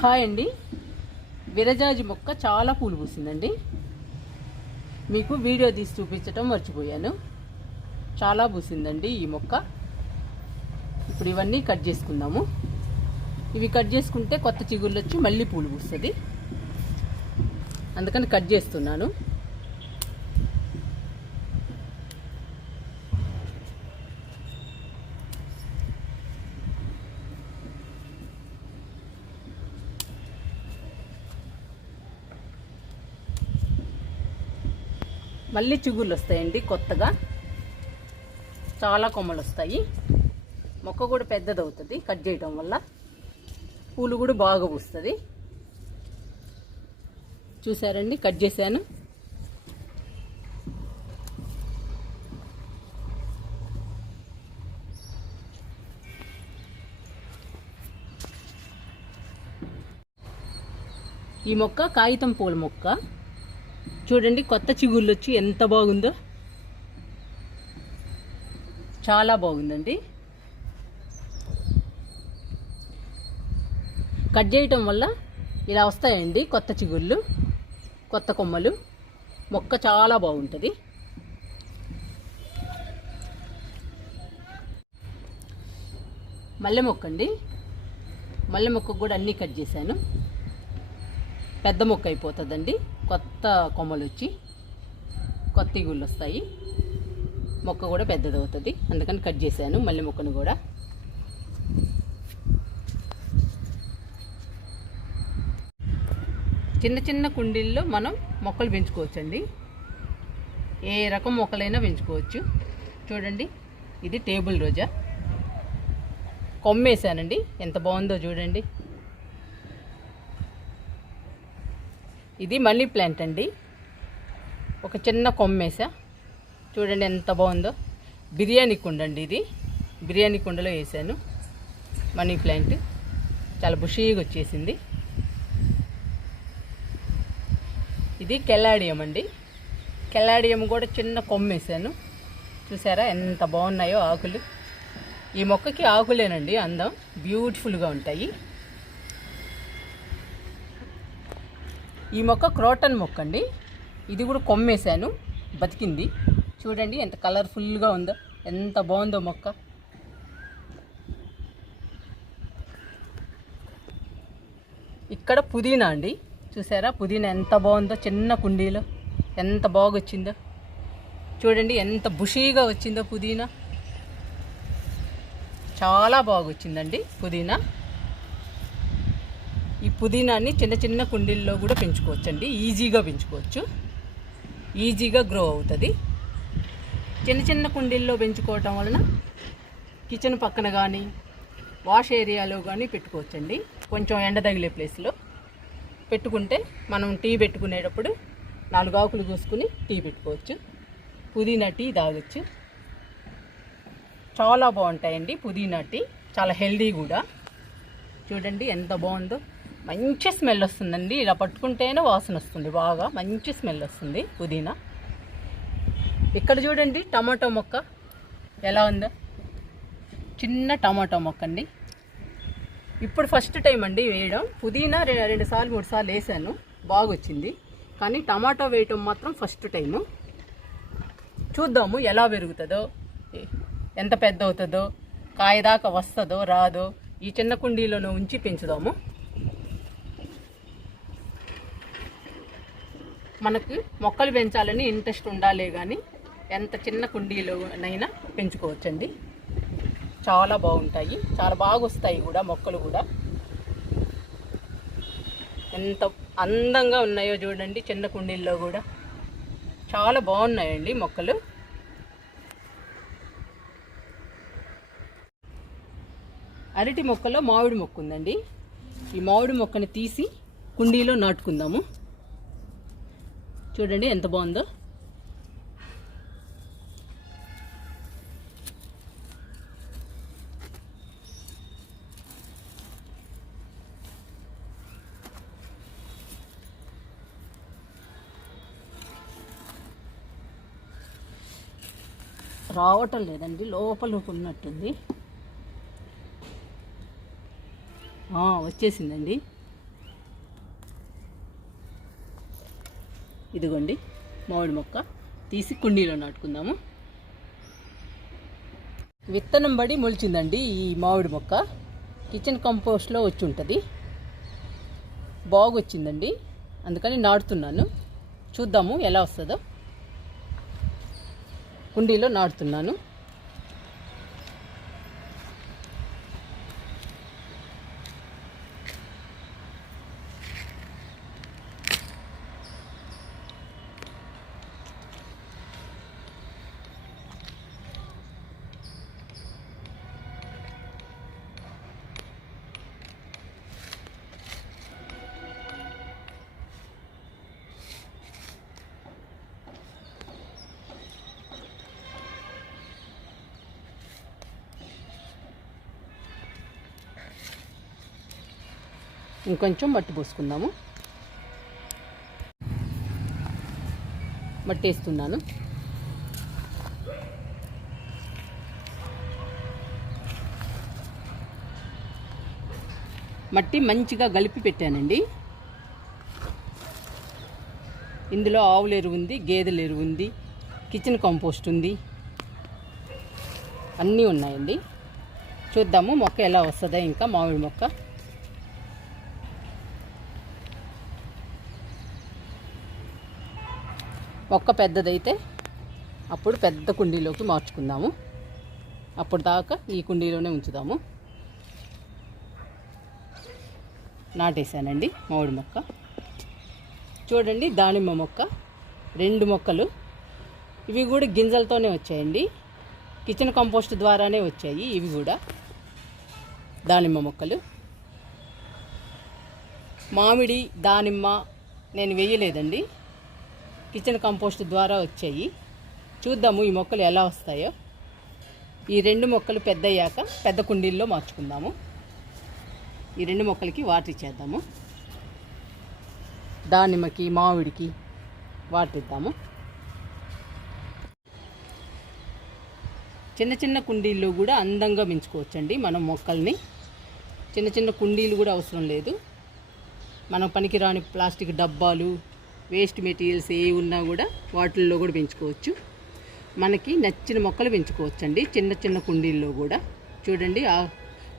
Hi అండి. విరజాజి మొక్క చాలా పూలు పూసిందండి. మీకు వీడియో తీసి చూపించటం మర్చిపోయాను. చాలా పూసిందండి ఈ మొక్క. ఇప్పుడు ఇవన్నీ కట్ చేసుకుందాము. ఇవి కట్ చేసుకుంటే కొత్త చిగుళ్ళు వచ్చి మళ్ళీ పూలు పూస్తుంది. అందుకని కట్ చేస్తున్నాను. మళ్ళీ చిగుళ్ళు వస్తాయండి కొత్తగా. చాలా కొమ్మలు వస్తాయి. మొక్క కూడా పెద్దదవుతుంది కట్ చేయటం వల్ల. పూలు కూడా బాగా పూస్తుంది. చూసారండి, కట్ చేశాను. ఈ మొక్క కాగితం పూల మొక్క. చూడండి, కొత్త చిగుళ్ళు వచ్చి ఎంత బాగుందో. చాలా బాగుందండి. కట్ చేయటం వల్ల ఇలా వస్తాయండి కొత్త చిగుళ్ళు, కొత్త కొమ్మలు. మొక్క చాలా బాగుంటుంది. మల్లె మొక్క అండి. మల్లె మొక్క కూడా అన్నీ కట్ చేశాను. పెద్ద మొక్క అయిపోతుందండి. కొత్త కొమ్మలు వచ్చి కొత్త ఇగుళ్ళు వస్తాయి. మొక్క కూడా పెద్దదవుతుంది. అందుకని కట్ చేశాను మల్లె మొక్కను కూడా. చిన్న చిన్న కుండీల్లో మనం మొక్కలు పెంచుకోవచ్చండి. ఏ రకం మొక్కలైనా పెంచుకోవచ్చు. చూడండి, ఇది టేబుల్ రోజా. కొమ్మేశానండి, ఎంత బాగుందో చూడండి. ఇది మనీ ప్లాంట్ అండి. ఒక చిన్న కొమ్మేసా. చూడండి ఎంత బాగుందో. బిర్యానీ కుండ అండి ఇది. బిర్యానీ కుండలో వేసాను మనీ ప్లాంట్. చాలా బుషీగా వచ్చేసింది. ఇది కెలాడియం అండి. కెలాడియం కూడా చిన్న కొమ్మేసాను. చూసారా ఎంత బాగున్నాయో ఆకులు. ఈ మొక్కకి ఆకులేనండి అందం, బ్యూటిఫుల్గా ఉంటాయి. ఈ మొక్క క్రోటన్ మొక్క అండి. ఇది కూడా కొమ్మేశాను, బతికింది. చూడండి ఎంత కలర్ఫుల్గా ఉందో, ఎంత బాగుందో మొక్క. ఇక్కడ పుదీనా అండి. చూసారా పుదీనా ఎంత బాగుందో. చిన్న కుండీలో ఎంత బాగా వచ్చిందో. చూడండి ఎంత బుషీగా వచ్చిందో పుదీనా. చాలా బాగా వచ్చిందండి పుదీనా. ఈ పుదీనాన్ని చిన్న చిన్న కుండీల్లో కూడా పెంచుకోవచ్చండి. ఈజీగా పెంచుకోవచ్చు, ఈజీగా గ్రో అవుతుంది. చిన్న చిన్న కుండీల్లో పెంచుకోవటం వలన కిచెన్ పక్కన కానీ వాష్ ఏరియాలో కానీ పెట్టుకోవచ్చండి. కొంచెం ఎండ తగిలే ప్లేస్లో పెట్టుకుంటే మనం టీ పెట్టుకునేటప్పుడు 4 ఆకులు కోసుకుని టీ పెట్టుకోవచ్చు. పుదీనా టీ తాగొచ్చు. చాలా బాగుంటాయండి పుదీనా టీ. చాలా హెల్దీ కూడా. చూడండి ఎంత బాగుందో. మంచి స్మెల్ వస్తుందండి. ఇలా పట్టుకుంటేనే వాసన వస్తుంది. బాగా మంచి స్మెల్ వస్తుంది పుదీనా. ఇక్కడ చూడండి టమాటో మొక్క ఎలా ఉందో. చిన్న టమాటో మొక్క అండి. ఇప్పుడు ఫస్ట్ టైం అండి వేయడం. పుదీనా 2 సార్లు 3 సార్లు వేసాను, బాగా వచ్చింది. కానీ టమాటో వేయటం మాత్రం ఫస్ట్ టైము. చూద్దాము ఎలా పెరుగుతుందో, ఎంత పెద్ద అవుతుందో, కాయ దాకా వస్తుందో రాదో. ఈ చిన్న కుండీలోనే ఉంచి పెంచుదాము. మనకి మొక్కలు పెంచాలని ఇంట్రెస్ట్ ఉండాలే కానీ ఎంత చిన్న కుండీలోనైనా పెంచుకోవచ్చండి. చాలా బాగుంటాయి, చాలా బాగా వస్తాయి కూడా మొక్కలు కూడా. ఎంత అందంగా ఉన్నాయో చూడండి చిన్న కుండీల్లో కూడా. చాలా బాగున్నాయండి మొక్కలు. అరటి మొక్కలో మామిడి మొక్క ఉందండి. ఈ మామిడి మొక్కని తీసి కుండీలో నాటుకుందాము. చూడండి ఎంత బాగుందో. రావటం లేదండి, లోపలికి ఉన్నట్టుంది. వచ్చేసిందండి. ఇదిగోండి మామిడి మొక్క తీసి కుండీలో నాటుకుందాము. విత్తనం పడి మొలిచిందండి ఈ మామిడి మొక్క. కిచెన్ కంపోస్ట్లో వచ్చి ఉంటుంది. బాగొచ్చిందండి, అందుకని నాటుతున్నాను. చూద్దాము ఎలా వస్తుందో. కుండీలో నాటుతున్నాను. ఇంకొంచెం మట్టి పోసుకుందాము. మట్టి వేస్తున్నాను. మట్టి మంచిగా కలిపి పెట్టానండి. ఇందులో ఆవుల ఎరువు ఉంది, గేదెల ఎరువు ఉంది, కిచెన్ కంపోస్ట్ ఉంది, అన్నీ ఉన్నాయండి. చూద్దాము మొక్క ఎలా వస్తుందో. ఇంకా మామిడి మొక్క మొక్క పెద్దదైతే అప్పుడు పెద్ద కుండీలోకి మార్చుకుందాము. అప్పుడు దాకా ఈ కుండీలోనే ఉంచుదాము. నాటేశానండి మామిడి మొక్క. చూడండి దానిమ్మ మొక్క 2 మొక్కలు. ఇవి కూడా గింజలతోనే వచ్చాయండి. కిచెన్ కంపోస్ట్ ద్వారానే వచ్చాయి. ఇవి కూడా దానిమ్మ మొక్కలు. మామిడి దానిమ్మ నేను వేయలేదండి, కిచెన్ కంపోస్ట్ ద్వారా వచ్చాయి. చూద్దాము ఈ మొక్కలు ఎలా వస్తాయో. ఈ 2 మొక్కలు పెద్దయ్యాక పెద్ద కుండీల్లో మార్చుకుందాము. ఈ 2 మొక్కలకి వాటర్ ఇచ్చేద్దాము. దానిమ్మకి మామిడికి వాటర్ ఇద్దాము. చిన్న చిన్న కుండీల్లో కూడా అందంగా పెంచుకోవచ్చండి మనం మొక్కల్ని. చిన్న చిన్న కుండీలు కూడా అవసరం లేదు. మనం పనికిరాని ప్లాస్టిక్ డబ్బాలు, వేస్ట్ మెటీరియల్స్ ఏ ఉన్నా కూడా వాటిల్లో కూడా పెంచుకోవచ్చు. మనకి నచ్చిన మొక్కలు పెంచుకోవచ్చండి చిన్న చిన్న కుండీల్లో కూడా. చూడండి ఆ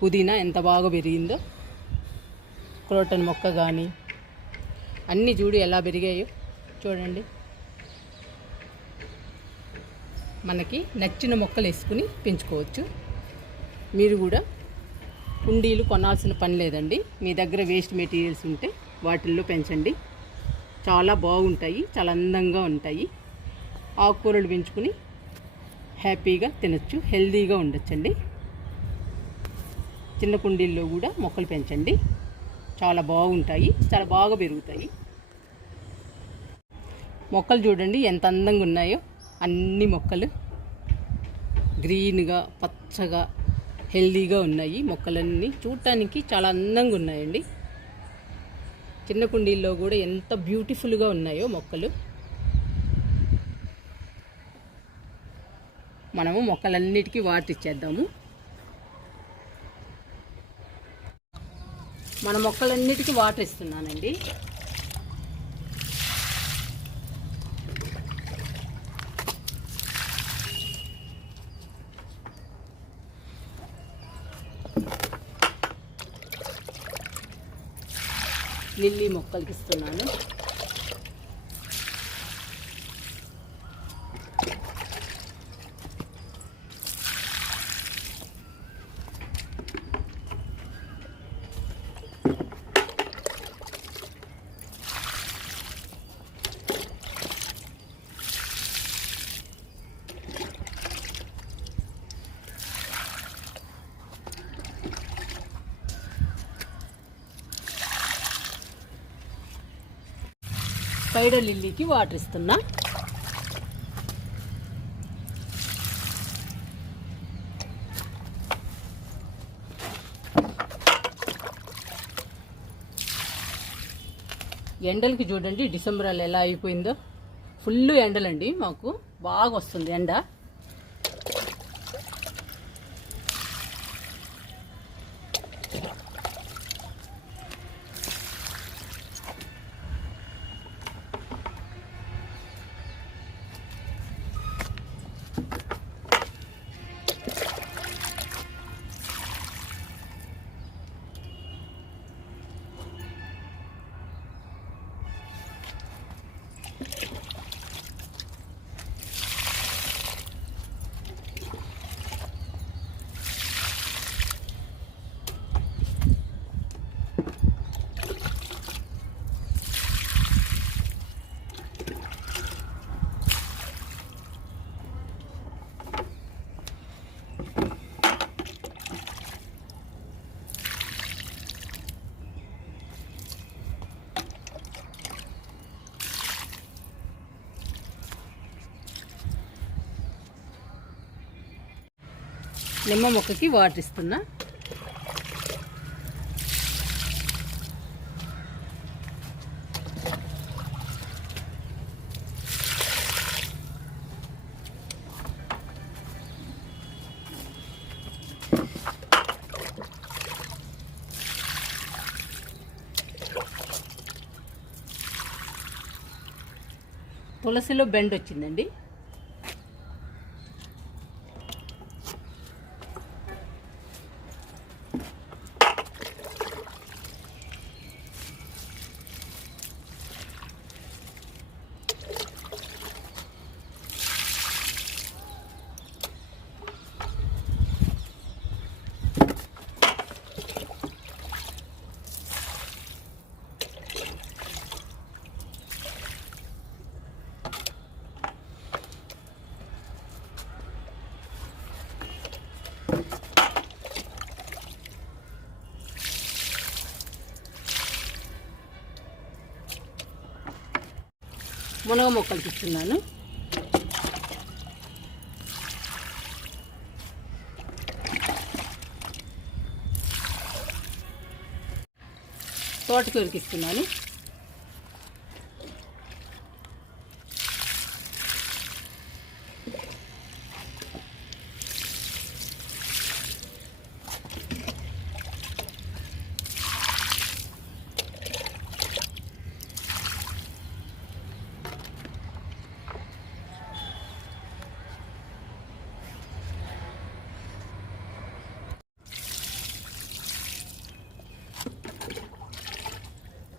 పుదీనా ఎంత బాగా పెరిగిందో. క్రోటన్ మొక్క కానీ అన్నీ చూడు ఎలా పెరిగాయో చూడండి. మనకి నచ్చిన మొక్కలు వేసుకుని పెంచుకోవచ్చు. మీరు కూడా కుండీలు కొనాల్సిన పని లేదండి. మీ దగ్గర వేస్ట్ మెటీరియల్స్ ఉంటే వాటిల్లో పెంచండి. చాలా బాగుంటాయి, చాలా అందంగా ఉంటాయి. ఆకుకూరలు పెంచుకుని హ్యాపీగా తినచ్చు, హెల్తీగా ఉండొచ్చండి. చిన్న కుండీల్లో కూడా మొక్కలు పెంచండి, చాలా బాగుంటాయి, చాలా బాగా పెరుగుతాయి. మొక్కలు చూడండి ఎంత అందంగా ఉన్నాయో. అన్ని మొక్కలు గ్రీన్గా పచ్చగా హెల్తీగా ఉన్నాయి. మొక్కలన్నీ చూడటానికి చాలా అందంగా ఉన్నాయండి. చిన్న కుండీల్లో కూడా ఎంత బ్యూటిఫుల్గా ఉన్నాయో మొక్కలు. మనము మొక్కలన్నిటికీ వాటర్ ఇచ్చేద్దాము. మన మొక్కలన్నిటికీ వాటర్ ఇస్తున్నానండి. లిల్లీ మొక్కలకి ఇస్తున్నాను. స్పైడర్ లిల్లీకి వాటర్ ఇస్తున్నా. ఎండలకి చూడండి డిసెంబర్ ఎలా అయిపోయిందో. ఫుల్ ఎండలండి, మాకు బాగా వస్తుంది ఎండ. నిమ్మ మొక్కకి వాటర్ ఇస్తున్నా. తులసిలో బెండ్ వచ్చిందండి. మునగ మొక్కలకి ఇస్తున్నాను. తోటకూరకి ఇస్తున్నాను.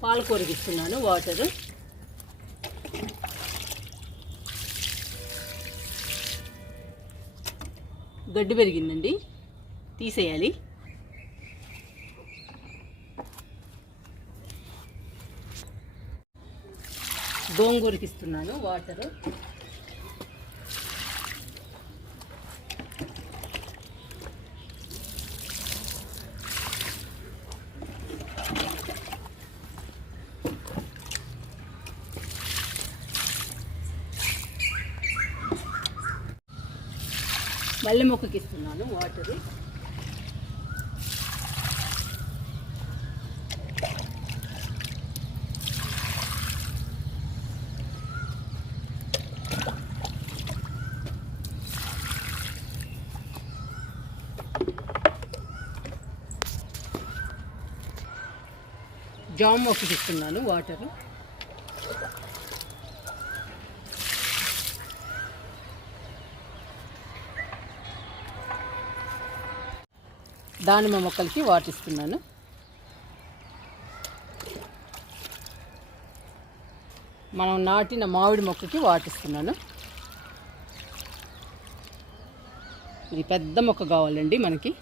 పాలకూరకి ఇస్తున్నాను వాటరు. గడ్డి పెరిగిందండి, తీసేయాలి. గోంగూరకి ఇస్తున్నాను వాటరు. మల్లె మొక్కకి ఇస్తున్నాను వాటరు. జామ మొక్కకి ఇస్తున్నాను వాటరు. దానిమ్మ మొక్కలకి వాటర్ ఇస్తున్నాను. మనం నాటిన మామిడి మొక్కకి వాటర్ ఇస్తున్నాను. ఇది పెద్ద మొక్క కావాలండి మనకి.